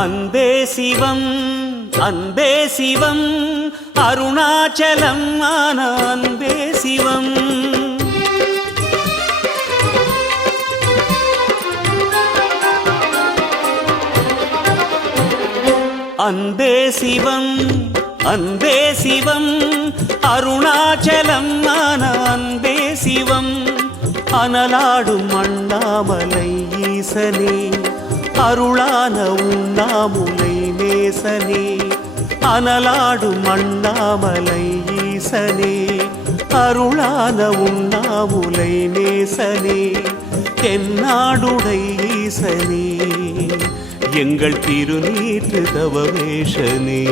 அன்பே சிவம் அன்பே சிவம் அருணாச்சலம் ஆன அன்பே சிவம். அன்பே சிவம் அன்பே சிவம் அருணாச்சலம் ஆன அன்பே சிவம். அனலாடும் அண்ணாமலை ஈசனே அருளான உண்ணாமுலை நேசனே. அனலாடும் அண்ணாமலை ஈசனே அருளான உண்ணாமுலை நேசனே. தென்னாடுடை ஈசனே எங்கள் திருநீற்று தவவேஷனே.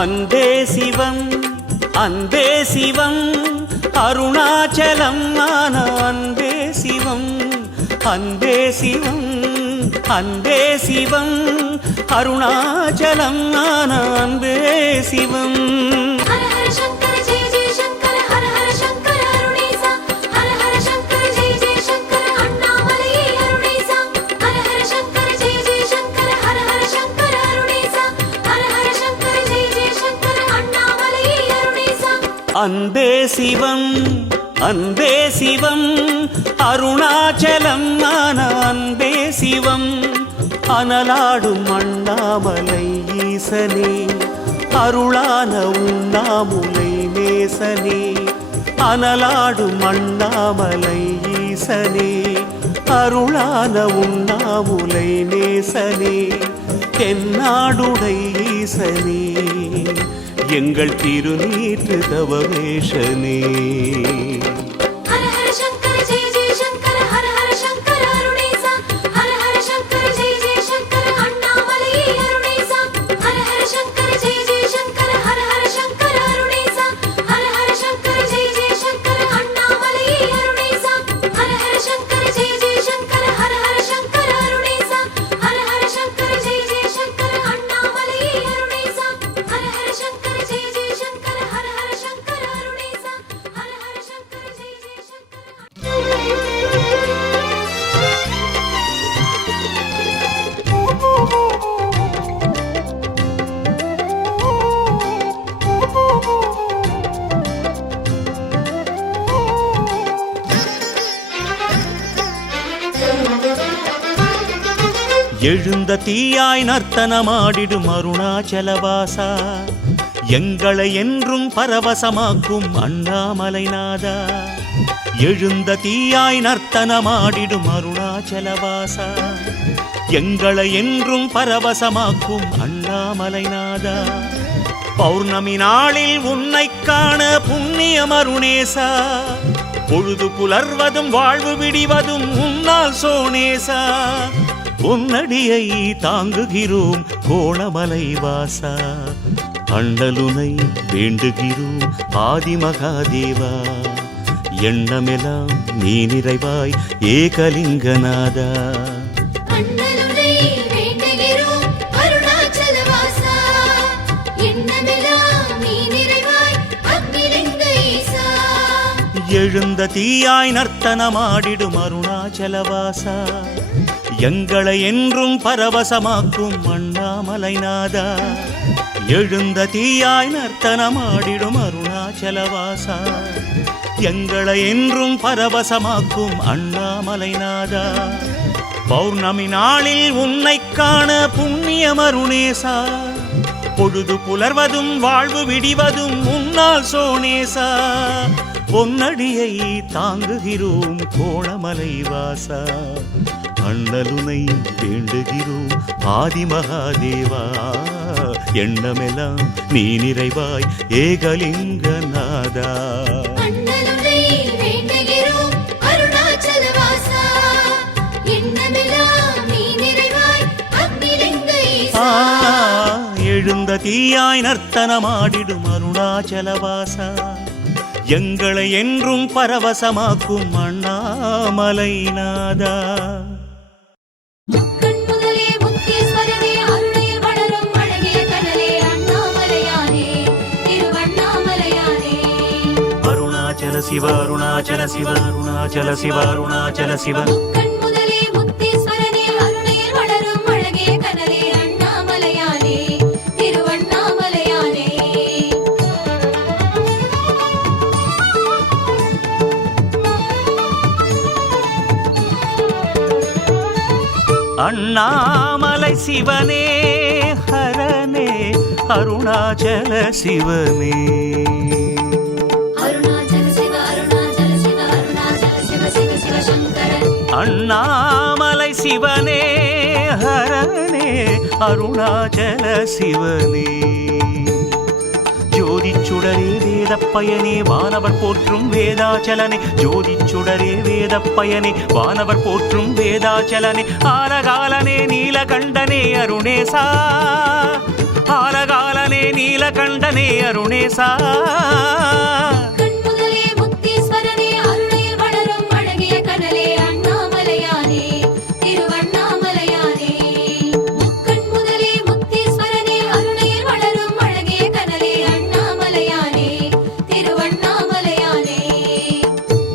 அன்பே சிவம் அன்பே சிவம் அருணாச்சலம் ஆன அன்பே சிவம். அன்பே சிவம் அன்பே சிவம் அருணாச்சலம் ஆன அன்பே சிவம். அன்பே சிவம் அன்பே சிவம் அருணாச்சலம் ஆன அன்பே சிவம். அனலாடும் அண்ணாமலை ஈசனே அருளான உண்ணாமுலை நேசனே. அனலாடும் அண்ணாமலை ஈசனே அருளான உண்ணாமுலை நேசனே. தென்னாடுடை ஈசனே எங்கள் திருநீற்று தவவேஷனே. எழுந்த தீயாய் நர்த்தனமாடிடும் அருணாச்சலவாசா. எங்களை என்றும் பரவசமாக்கும் அண்ணாமலைநாதா. எழுந்த தீயாய் நர்த்தனமாடிடும் அருணாச்சலவாசா. எங்களை என்றும் பரவசமாக்கும் அண்ணாமலைநாதா. பௌர்ணமி நாளில் உன்னை காண புண்ணியம் அருணேசா. பொழுது புலர்வதும் வாழ்வு விடிவதும் உன்னால் சோனேசா. உன்னடியை தாங்குகிறோம் கோணமலை வாசா. அண்டலுனை வேண்டுகிறோம் ஆதிமகாதேவா. எண்ணமெல்லாம் நீ நிறைவாய் ஏகலிங்கநாதா. எழுந்த தீயாய் நர்த்தனமாடிடும் அருணாச்சலவாசா. எங்களை என்றும் பரவசமாக்கும் அண்ணாமலைநாதா. எழுந்த தீயாய் நர்த்தனமாடிடும் அருணாச்சலவாசா. எங்களை என்றும் பரவசமாக்கும் அண்ணாமலைநாதா. பௌர்ணமி நாளில் உன்னை காண புண்ணியம் அருணேசா. பொழுது புலர்வதும் வாழ்வு விடிவதும் உன்னால் சோனேசா. பொன்னடியை தாங்குகிறோம் கோணமலை வாசா. அண்ணலுனை வேண்டுகிறோம் ஆதிமகாதேவா. எண்ணமெல்லாம் நீ நிறைவாய் ஏகலிங்கநாதா. எழுந்த தீயாய் நர்த்தனமாடிடும் அருணாச்சலவாசா. எங்களை என்றும் பரவசமாக்கும் அண்ணாமலைநாதா. அருணாச்சல சிவ அருணாச்சல சிவ அருணாச்சல சிவ அருணாச்சல சிவ. அண்ணாமலை சிவனே ஹரனே அருணாச்சல சிவனே. அண்ணாமலை சிவனே ஹரனே அருணாச்சல சிவனே. ஜோதிச்சுடரே வேதப்பயனே வானவர் போற்றும் வேதாச்சலனே. ஜோதிச்சுடரே வேதப்பயனே வானவர் போற்றும் வேதாச்சலனே. ஆலகாலனே நீலகண்டனே அருணேசா. ஆலகாலனே நீலகண்டனே அருணேசா.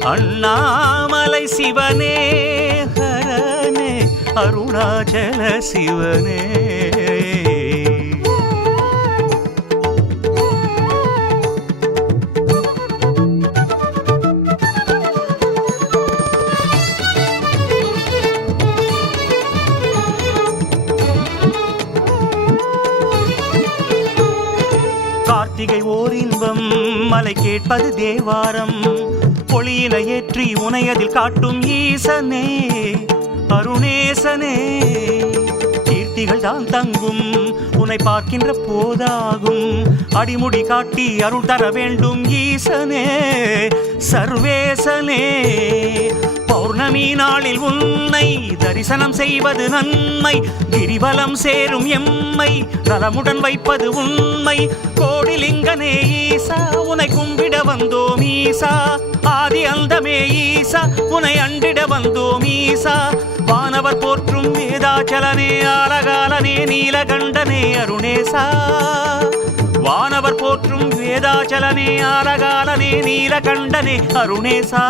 அண்ணாமலை சிவனே ஹரனே அருணாச்சல சிவனே. கார்த்திகை ஓர் இன்பம் மலை கேட்பது தேவாரம். பொழியில ஏற்றி உனையதில் காட்டும் ஈசனே அருணேசனே. கீர்த்திகள் தான் தங்கும் உன்னை பார்க்கின்ற போதாகும். அடிமுடி காட்டி அருள் தர வேண்டும் ஈசனே சர்வேசனே. பௌர்ணமி நாளில் உன்னை தரிசனம் செய்வது நன்மை. கிரிவலம் சேரும் எம்மை நலமுடன் வைப்பது உண்மை. கோடிலிங்கனே ஈசா உனை கும்பிட வந்தோம் ஈசா. ஆதி அந்தமே ஈசா உனை அண்டிட வந்தோம் ஈசா. வானவர் போற்றும் வேதாச்சலனே ஆலகாலனே நீலகண்டனே அருணேசா. வானவர் போற்றும் வேதாச்சலனே ஆலகாலனே நீலகண்டனே அருணேசா.